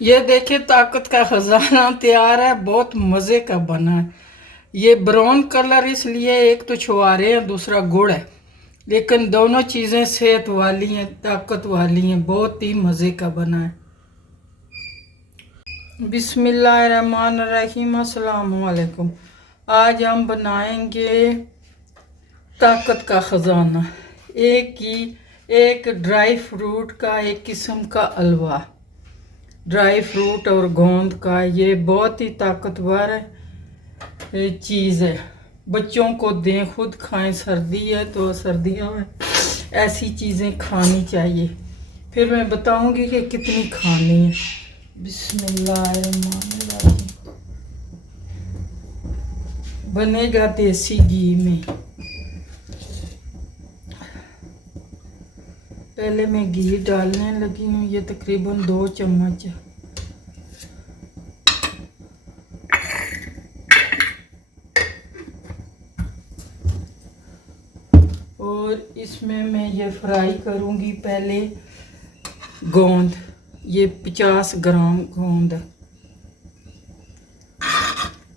ये देखिए ताकत का खजाना तैयार है, बहुत मज़े का बना है। ये ब्राउन कलर इसलिए, एक तो छुहारे हैं दूसरा गुड़ है, लेकिन दोनों चीज़ें सेहत वाली हैं, ताकत वाली हैं, बहुत ही मज़े का बना है। बिस्मिल्लाहिर्रहमानिर्रहीम, अस्सलाम वालेकुम। आज हम बनाएंगे ताकत का ख़जाना। एक ड्राई फ्रूट का एक किस्म का हलवा, ड्राई फ्रूट और गोंद का, ये बहुत ही ताकतवर चीज़ है। बच्चों को दें, खुद खाएं। सर्दी है तो सर्दियों में ऐसी चीज़ें खानी चाहिए। फिर मैं बताऊंगी कि कितनी खानी है। बिस्मिल्लाहिर्रहमानिर्रहीम। बनेगा देसी घी में। पहले मैं घी डालने लगी हूँ, ये तकरीबन 2 चम्मच। और इसमें मैं ये फ्राई करूँगी पहले गोंद। ये 50 ग्राम गोंद है।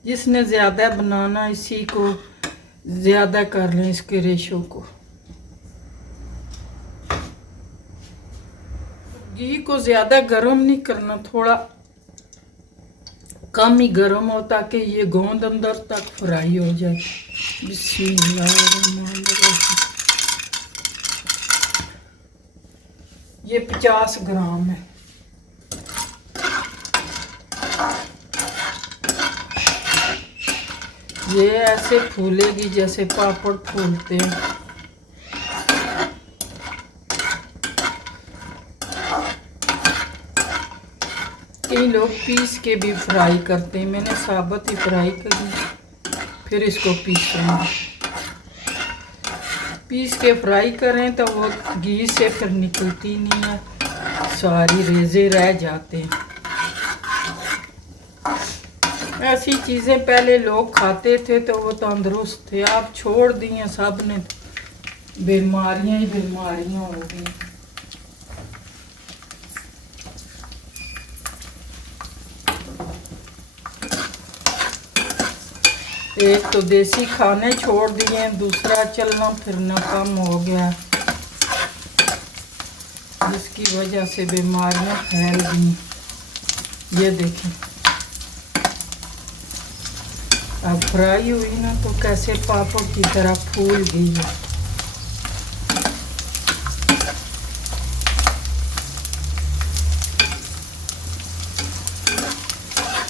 जिसने ज़्यादा बनाना इसी को ज़्यादा कर लें, इसके रेशो को। घी को ज़्यादा गर्म नहीं करना, थोड़ा कम ही गर्म हो ताकि ये गोंद अंदर तक फ्राई हो जाए। बिस्मिल्लाहिर्रहमानिर्रहीम। ये 50 ग्राम है। ये ऐसे फूलेगी जैसे पापड़ फूलते हैं। कई लोग पीस के भी फ्राई करते हैं, मैंने साबुत ही फ्राई करी, फिर इसको पीसेंगे। पीस के फ्राई करें तो वो घी से फिर निकलती नहीं है, सारी रेजे रह जाते हैं। ऐसी चीज़ें पहले लोग खाते थे तो वो तंदुरुस्त थे, आप छोड़ दिए सब ने, बीमारियां ही बीमारियां हो गई। एक तो देसी खाने छोड़ दिए, दूसरा चलना फिरना कम हो गया, जिसकी वजह से बीमारियां फैल गई। ये देखें, अब फ्राई हुई ना तो कैसे पापड़ की तरह फूल गई है।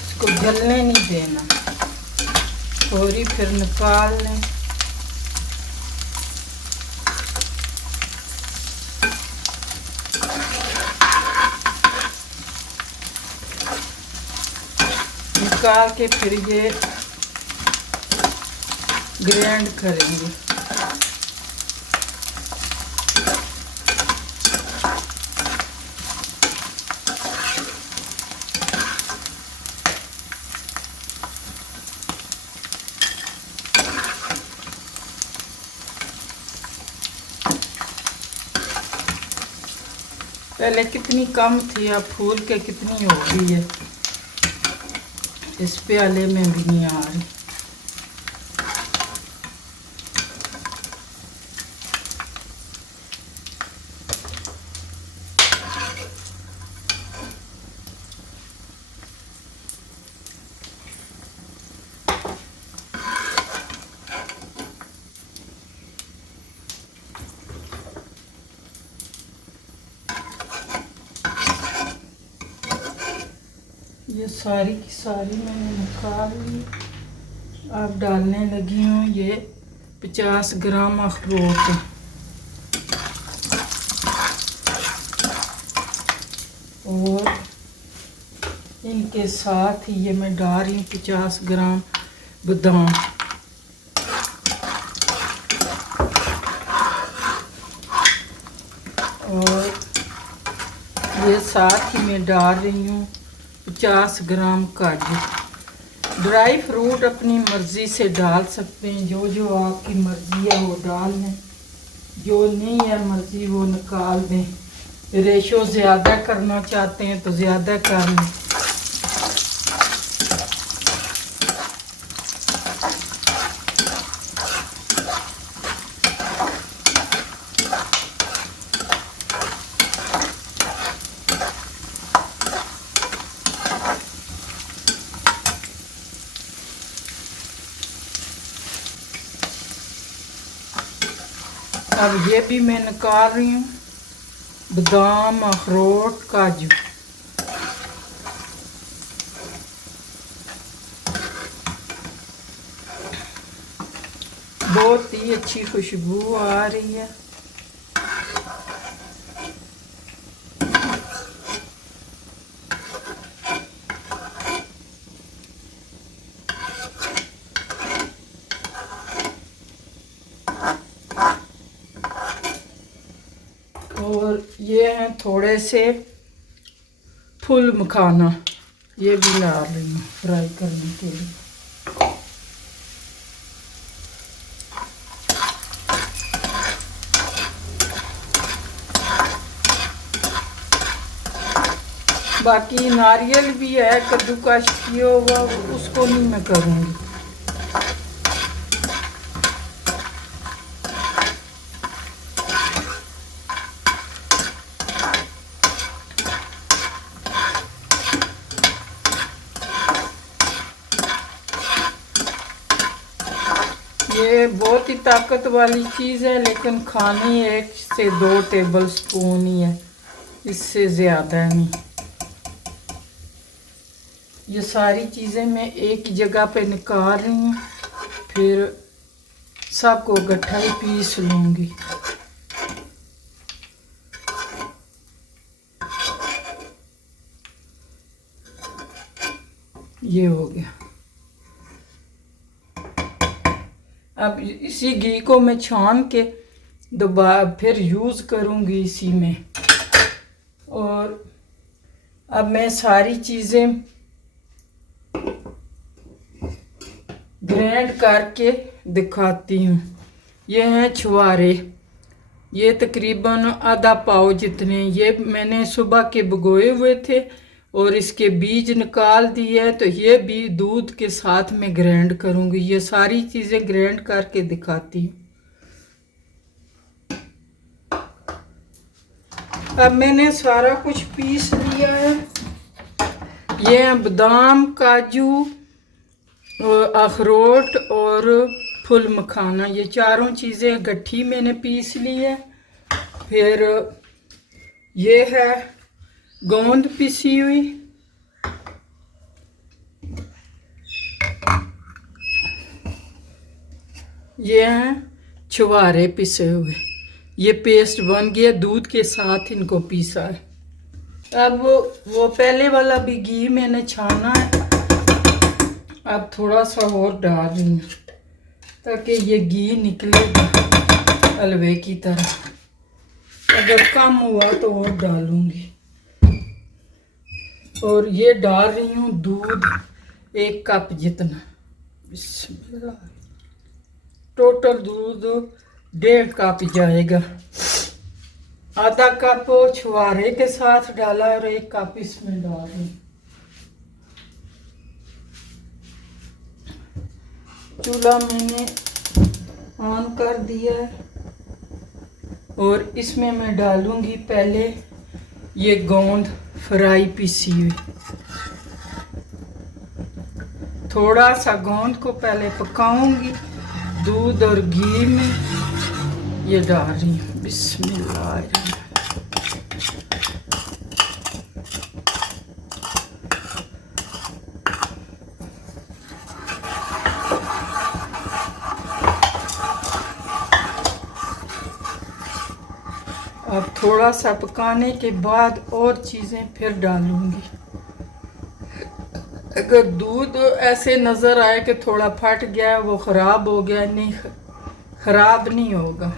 इसको जलने नहीं देना, थोड़ी फिर निकाल लें। निकाल के फिर ये ग्राइंड करेंगे। पहले कितनी कम थी, अब फूल के कितनी हो गई है, इस प्याले में भी नहीं आ रही। ये सारी की सारी मैंने निकाल ली। अब डालने लगी हूँ ये 50 ग्राम अखरोट, और इनके साथ ही ये मैं डाल रही हूँ 50 ग्राम बादाम। और ये साथ ही मैं डाल रही हूँ 50 ग्राम काजू। ड्राई फ्रूट अपनी मर्ज़ी से डाल सकते हैं, जो जो आपकी मर्ज़ी है वो डाल लें, जो नहीं है मर्ज़ी वो निकाल दें। रेशो ज़्यादा करना चाहते हैं तो ज़्यादा कर लें। अब ये भी मैं निकाल रही हूँ, बादाम, अखरोट, काजू। बहुत ही अच्छी खुशबू आ रही है। और ये हैं थोड़े से फुल मखाना, ये भी डाल रही हूँ फ्राई करने के लिए। बाकी नारियल भी है कद्दूकश किया हुआ, उसको नहीं मैं करूँगी। ये बहुत ही ताकत वाली चीज़ है, लेकिन खानी 1 से 2 टेबल स्पून ही है, इससे ज़्यादा नहीं। ये सारी चीज़ें मैं एक ही जगह पे निकाल रही हूँ, फिर सबको इकट्ठा ही पीस लूँगी। ये हो गया। अब इसी घी को मैं छान के दोबारा फिर यूज़ करूँगी इसी में। और अब मैं सारी चीज़ें ग्राइंड करके दिखाती हूँ। ये हैं छुहारे, ये तकरीबन आधा पाव जितने। ये मैंने सुबह के भिगोए हुए थे और इसके बीज निकाल दिए हैं, तो ये भी दूध के साथ में ग्राइंड करूँगी। ये सारी चीज़ें ग्राइंड करके दिखाती हूँ। अब मैंने सारा कुछ पीस लिया है। ये हैं बादाम, काजू, अखरोट और फुल मखाना, ये चारों चीज़ें गट्ठी मैंने पीस ली है। फिर ये है गोंद पिसी हुई, ये हैं छुहारे पिसे हुए। ये पेस्ट बन गया, दूध के साथ इनको पीसा है। अब वो पहले वाला भी घी मैंने छाना है, अब थोड़ा सा और डाल रही हूँ ताकि ये घी निकले हलवे की तरह। अगर कम हुआ तो और डालूंगी। और ये डाल रही हूँ दूध 1 कप जितना। बिस्मिल्लाह। टोटल दूध 1.5 कप जाएगा। आधा कप छुहारे के साथ डाला और 1 कप इसमें डाल रही हूँ। चूल्हा मैंने ऑन कर दिया है और इसमें मैं डालूंगी पहले ये गोंद फ्राई पिसी हुई। थोड़ा सा गोंद को पहले पकाऊंगी दूध और घी में। ये डाल रही हूँ, बिस्मिल्लाह। अब थोड़ा सा पकाने के बाद और चीज़ें फिर डालूंगी। अगर दूध ऐसे नज़र आए कि थोड़ा फट गया, वो ख़राब हो गया, नहीं, ख़राब नहीं होगा।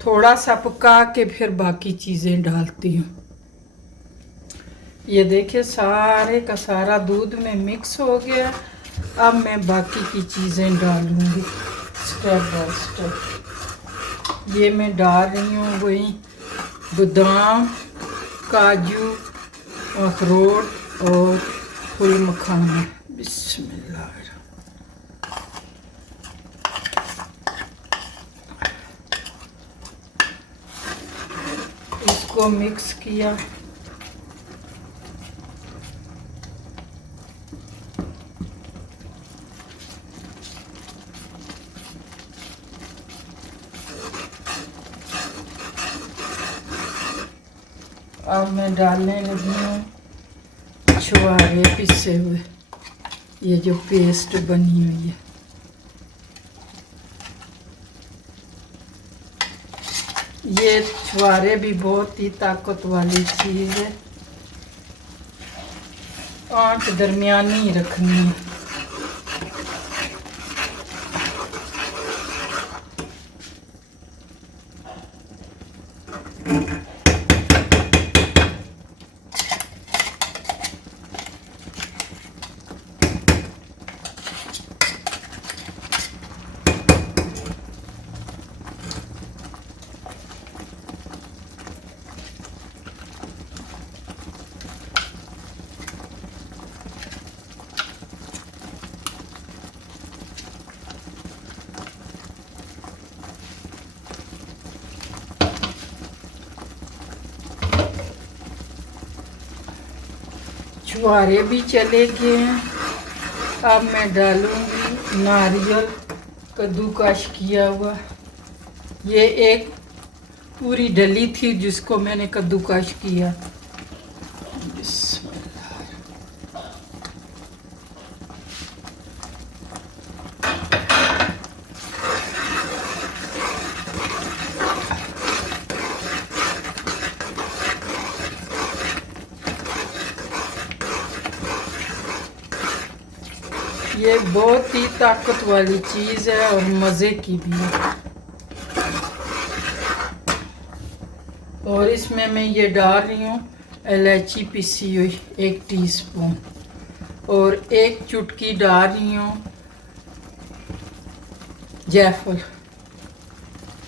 थोड़ा सा पका के फिर बाकी चीज़ें डालती हूँ। ये देखिए सारे का सारा दूध में मिक्स हो गया। अब मैं बाकी की चीज़ें डालूंगी स्टेप बाय स्टेप। ये मैं डाल रही हूँ वही बादाम, काजू, अखरोट और फुल मखाना। बिस्मिल्लाह। इसको मिक्स किया। अब मैं डालने लगी हूँ छुहारे पिसे हुए, ये जो पेस्ट बनी हुई है। ये छुहारे भी बहुत ही ताकत वाली चीज़ है, आंच दरमियानी रखनी है। छुहारे भी चले गए हैं। अब मैं डालूंगी नारियल कद्दूकस किया हुआ। ये एक पूरी डली थी जिसको मैंने कद्दूकस किया। ये बहुत ही ताकत वाली चीज़ है और मज़े की भी है। और इसमें मैं ये डाल रही हूँ इलायची पिसी हुई 1 टीस्पून, और 1 चुटकी डाल रही हूँ जायफल।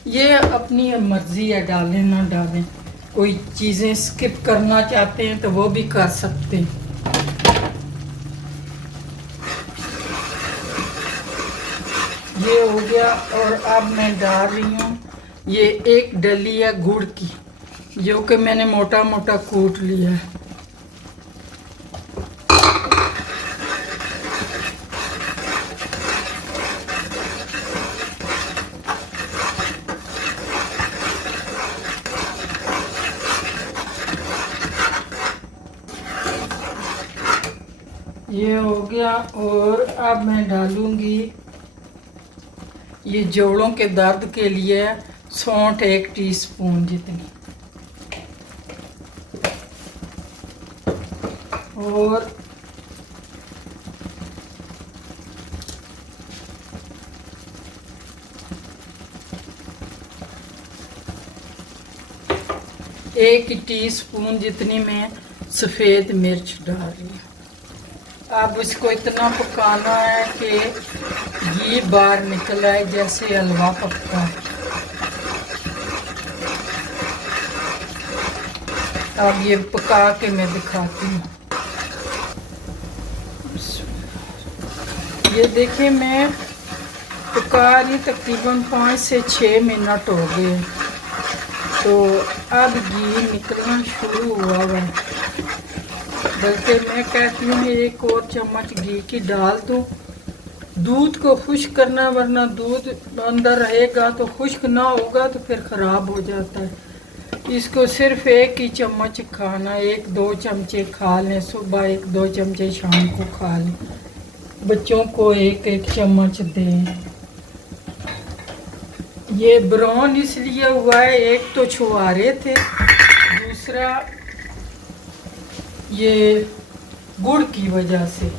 ये अपनी मर्ज़ी है, डालें ना डालें। कोई चीज़ें स्किप करना चाहते हैं तो वो भी कर सकते हैं। ये हो गया। और अब मैं डाल रही हूँ ये 1 डली है गुड़ की, जो कि मैंने मोटा मोटा कूट लिया है। ये हो गया। और अब मैं डालूंगी ये जोड़ों के दर्द के लिए सौंठ 1 टीस्पून जितनी, और एक टीस्पून जितनी मैं सफ़ेद मिर्च डाल रही हूँ। अब इसको इतना पकाना है कि घी बाहर निकल आए जैसे हलवा पकता है। अब ये पका के मैं दिखाती हूँ। ये देखिए मैं पका रही, तकरीबन 5 से 6 मिनट हो गए। तो अब घी निकलना शुरू हुआ है, बल्कि मैं कहती हूँ 1 और चम्मच घी की डाल दूँ। दूध को खुश्क करना, वरना दूध अंदर रहेगा तो खुश्क ना होगा तो फिर ख़राब हो जाता है। इसको सिर्फ 1 ही चम्मच खाना, 1-2 चमचे खा लें सुबह, 1-2 चमचे शाम को खा लें। बच्चों को 1-1 चम्मच दें। ये ब्राउन इसलिए हुआ है, एक तो छुहारे थे, दूसरा ये गुड़ की वजह से।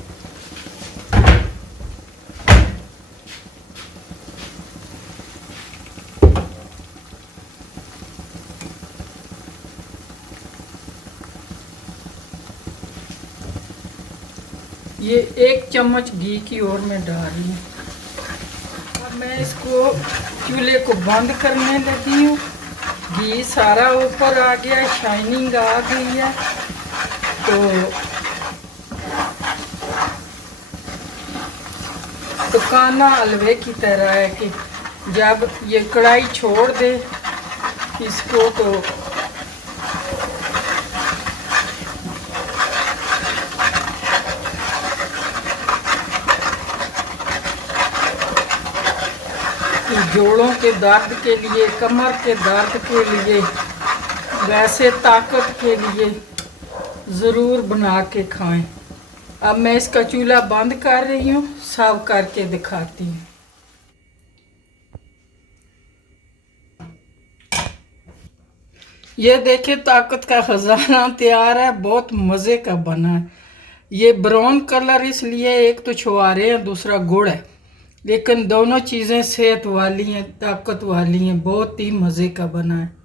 ये 1 चम्मच घी की और मैं डाल रही हूँ। अब मैं इसको चूल्हे को बंद करने लगी हूँ। घी सारा ऊपर आ गया, शाइनिंग आ गई है। तो पकाना हलवे की तरह है कि जब ये कढ़ाई छोड़ दे इसको, तो जोड़ों के दर्द के लिए, कमर के दर्द के लिए वैसे ताकत के लिए ज़रूर बना के खाएं। अब मैं इसका चूल्हा बंद कर रही हूँ, सर्व करके दिखाती हूँ। ये देखिए ताकत का खजाना तैयार है, बहुत मज़े का बना है। ये ब्राउन कलर इसलिए, एक तो छुहारे हैं, दूसरा गुड़ है, लेकिन दोनों चीज़ें सेहत वाली हैं, ताकत वाली हैं, बहुत ही मज़े का बना है।